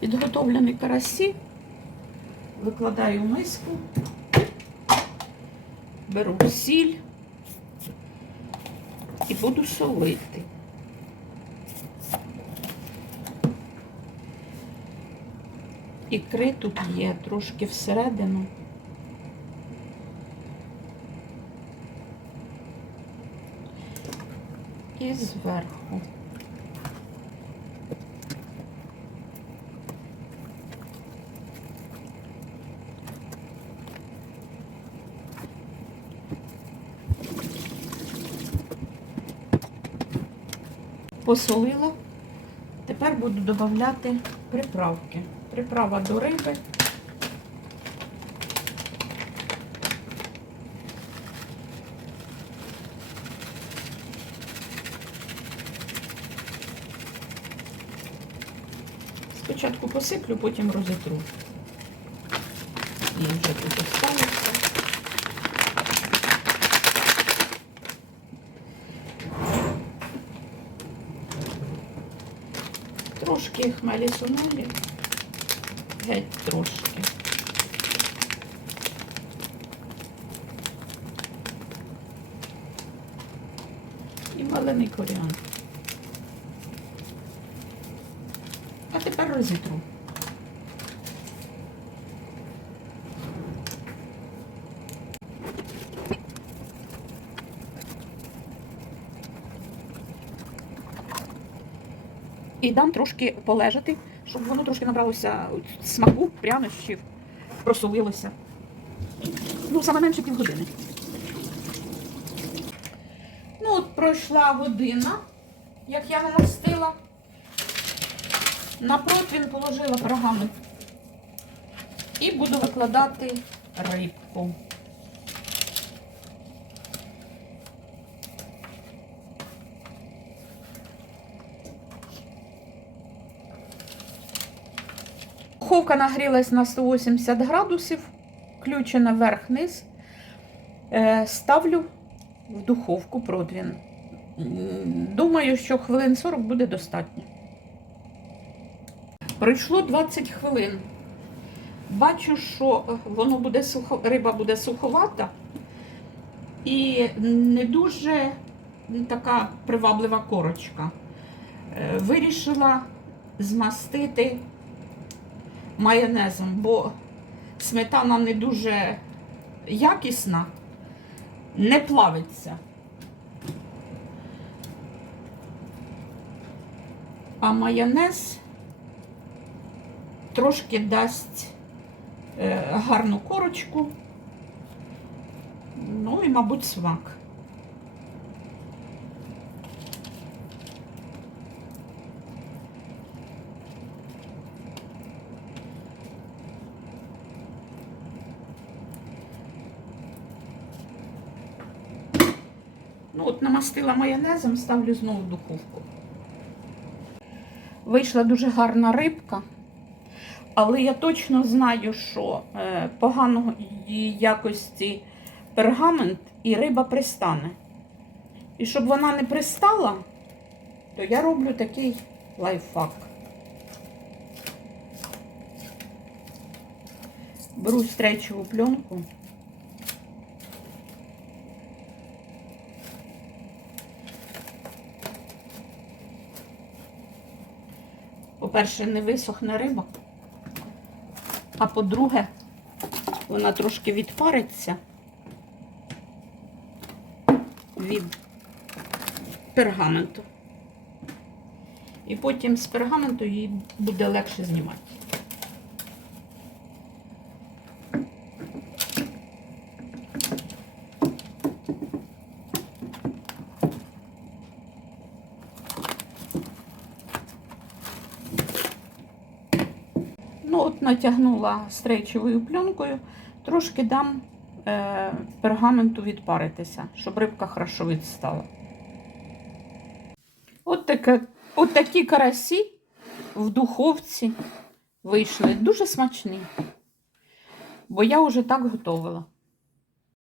Підготовлені карасі викладаю миску, беру сіль і буду солити. Ікри тут є трошки всередину. І зверху. Посолила. Тепер буду додавати приправки. Приправа до риби. Спочатку посиплю, потім розітру. І вже тут останеться. Трошки хмелі сунелі. Геть трошки. І малений коріан. А тепер розітру. І дам трошки полежати, щоб воно трошки набралося смаку, прянощів, просолилося. Ну, саме менше півгодини. Ну, от пройшла година, як я намастила. На противень положила пергамент. І буду викладати рибку. Духовка нагрілась на 180 градусів, включена вверх-низ. Е, Ставлю в духовку противень. М, Думаю, що хвилин 40 буде достатньо. Пройшло 20 хвилин. Бачу, що воно буде сухо, риба буде суховата і не дуже така приваблива корочка. Е, Вирішила змастити майонезом, бо сметана не дуже якісна, не плавиться. А майонез трошки дасть е, гарну корочку, ну і, мабуть, смак. Ну, от намастила майонезом, ставлю знову в духовку. Вийшла дуже гарна рибка, але я точно знаю, що е, поганої якості пергамент і риба пристане. І щоб вона не пристала, то я роблю такий лайфхак. Беру стрейчову пленку. По-перше, не висохне риба, а по-друге, вона трошки відпариться від пергаменту. І потім з пергаменту її буде легше знімати. От натягнула стрейчевою пленкою, трошки дам е, пергаменту відпаритися, щоб рибка хорошо відстала. От, таке, от такі карасі в духовці вийшли. Дуже смачні. Бо я вже так готувала.